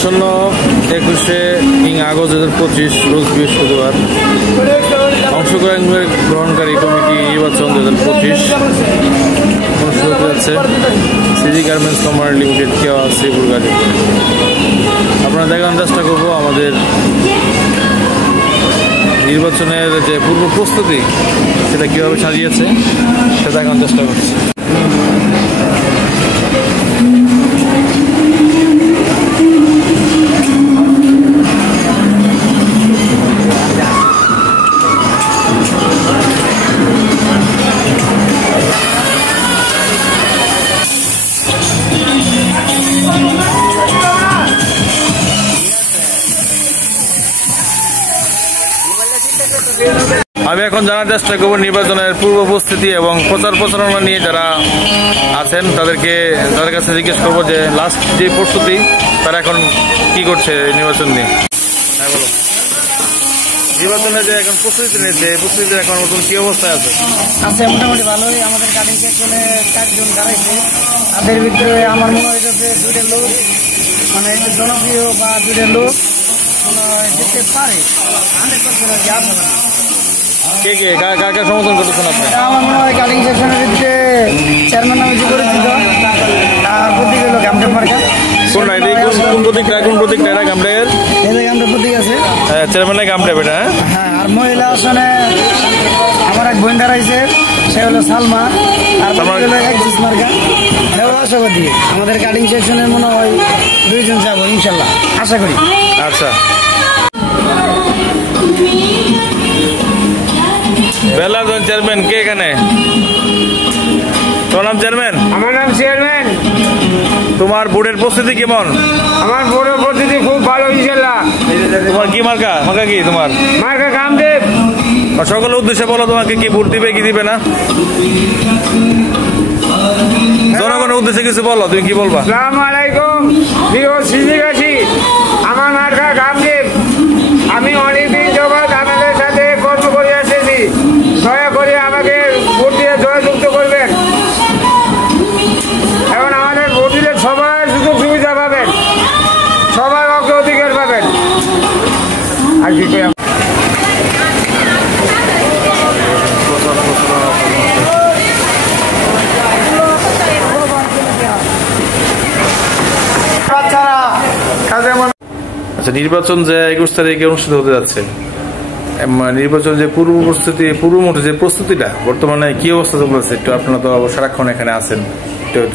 আসন্ন 21শে আগস্ট 2025 রোজ বৃহস্পতিবার অংশগ্রহণকারী কমিটি নির্বাচন 2025 অনুষ্ঠিত হতে যাচ্ছে সিজি গার্মেন্টস কোম্পানি লিমিটেড কেওয়া শ্রীপুর গাজীপুর। আপনারা দেখানোর চেষ্টা করবো আমাদের নির্বাচনের যে পূর্ব প্রস্তুতি সেটা কীভাবে সাজিয়েছে সেটা দেখানোর চেষ্টা করছি। আমি এখন জানার চেষ্টা করবো নির্বাচনের পূর্ব প্রস্তুতি এবং প্রচার প্রচারণা নিয়ে যারা আছেন তাদের কাছে জিজ্ঞেস করবো যে লাস্ট যে প্রস্তুতি তারা এখন কি করছে নির্বাচন নিয়ে। হ্যাঁ বলো, নির্বাচনে যে এখন প্রস্তুতি নিয়েছে প্রস্তুতিতে এখন নতুন কি অবস্থায় আছে? মোটামুটি ভালোই। আমাদের কাটিং সেকশনে 4 জন দাঁড়াইছে, তাদের ভিতরে আমার মনে হয় যে 2টা লোক মানে একটু জনপ্রিয় বা 2টা লোক যেতে পারে 100% আর কি। কে কে কাকে সমর্থন করতেছেন আপনি? আমার মনে হয় কাটিং সেকশনের ভিতরে চেয়ারম্যান নামে যে পরিচিত তার প্রতীক হলো গামটেপ মার্কা। কোন প্রতীকটা এটা গামটের? এই যে গামটেপ প্রতীক আছে, চেয়ারম্যানের গামটেপ এটা। হ্যাঁ, আর মহিলা আসনে আমার এক বোন দাঁড়াইছে, সে হলো সালমা, আর হলো একজিস মার্কা। আশাবাদী আমাদের কাটিং সেকশনের মনে হয় 2 জন যাবো ইনশাল্লাহ, আশা করি। আচ্ছা, বেলাজন চেয়ারম্যান কে এখানে? তোর নাম চেয়ারম্যান? আমার নাম চেয়ারম্যান। তোমার বোর্ডের প্রস্তুতি কেমন? আমার বোর্ডের প্রস্তুতি খুব ভালো ইনশাল্লাহ। তোমার কি মার্কা? মার্কা কি তোমার? মার্কা গামদেব। সকলের উদ্দেশ্যে বলো তোমাকে কি ভোট দিবে কি দিবে না, জনগণের উদ্দেশ্যে কিছু বলো, তুমি কি বলবা? আসসালামু আলাইকুম প্রিয় সিজিগাছি, আমার মার্কা গামদেব। আমি অনেকদিন যাবৎ আপনাদের সাথে কর্ম করে আসতেছি, দয়া করে আমাকে ভোট দিয়ে জয়যুক্ত করবেন। এখন আমাদের ভোট দিলে সবার সুযোগ সুবিধা পাবেন, সবার অগ্রাধিকার পাবেন। আর কি কই আচ্ছা, নির্বাচন যে 21 তারিখে অনুষ্ঠিত হতে যাচ্ছে, নির্বাচন যে পূর্ব মুহূর্তে যে প্রস্তুতিটা বর্তমানে কি অবস্থা চলছে একটু? আপনারা তো সারাক্ষণ এখানে আছেন।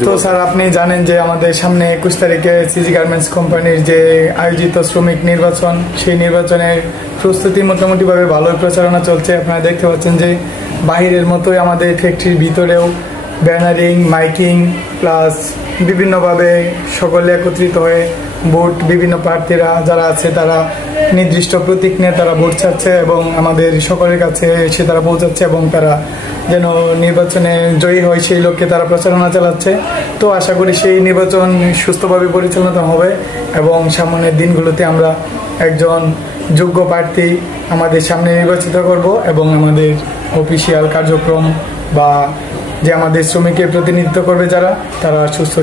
তো স্যার, আপনি জানেন যে আমাদের সামনে 21 তারিখে সিজি গার্মেন্টস কোম্পানির যে আয়োজিত শ্রমিক নির্বাচন, সেই নির্বাচনের প্রস্তুতি মোটামুটি ভাবে ভালোই প্রচারণা চলছে। আপনারা দেখতে পাচ্ছেন যে বাহিরের মতোই আমাদের ফ্যাক্টরির ভিতরেও ব্যানারিং, মাইকিং প্লাস বিভিন্নভাবে সকলে একত্রিত হয়ে ভোট, বিভিন্ন প্রার্থীরা যারা আছে তারা নির্দিষ্ট প্রতীক নিয়ে তারা ভোট চাচ্ছে এবং আমাদের সকলের কাছে এসে তারা পৌঁছাচ্ছে এবং তারা যেন নির্বাচনে জয়ী হয় সেই লক্ষ্যে তারা প্রচারণা চালাচ্ছে। তো আশা করি সেই নির্বাচন সুস্থভাবে পরিচালনা হবে এবং সামনের দিনগুলোতে আমরা একজন যোগ্য প্রার্থী আমাদের সামনে নির্বাচিত করব এবং আমাদের অফিসিয়াল কার্যক্রম বা যে আমাদের শ্রমিকের প্রতিনিধিত্ব করবে যারা, তারা সুস্থ।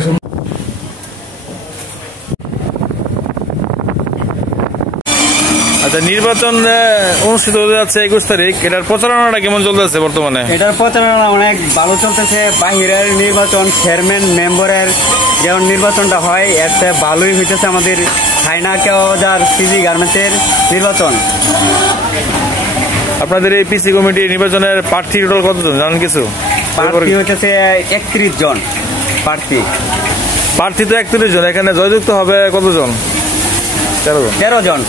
আচ্ছা, নির্বাচন অনুষ্ঠিত হতে যাচ্ছে 21 তারিখ, এটার প্রচারণাটা কেমন চলতেছে বর্তমানে? এটার প্রচারণা অনেক ভালো চলতেছে। বাহিরের নির্বাচন, চেয়ারম্যান মেম্বারের যেমন নির্বাচনটা হয় এর চেয়ে ভালোই হইতেছে আমাদের হাইনা কেওয়াজার সিজি গার্মেন্টসের নির্বাচন। আপনাদের এই পিসি কমিটি নির্বাচনের প্রার্থী টোটাল কতজন জানেন কিছু? প্রার্থী হইতেছে 31 জন প্রার্থী। প্রার্থী তো 31 জন, এখানে জয়যুক্ত হবে কতজন? 13 জন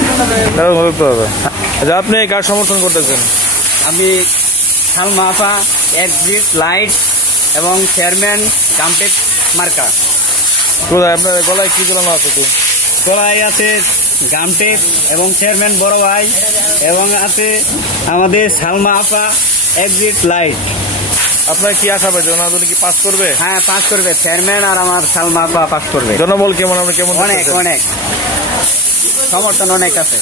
জয়যুক্ত হবে। আচ্ছা, আপনি কার সমর্থন করতেছেন? আমি সালমা আপা, এক্সিট লাইট এবং চেয়ারম্যান গামটেপ মার্কা। কোথায় আপনার গলায় কি ঝোলানো আছে? গলায় আছে গামটেপ এবং চেয়ারম্যান বড় ভাই, এবং আছে আমাদের সালমা আপা, এক্সিট লাইট। আপনার কি আশা পাচ্ছেন জনগণ কি পাস করবে? হ্যাঁ, পাস করবে। চেয়ারম্যান আর আমার সালমা আপা পাস করবে। জনবল কেমন? আমরা কেমন? অনেক সমর্থন অনেক আছে।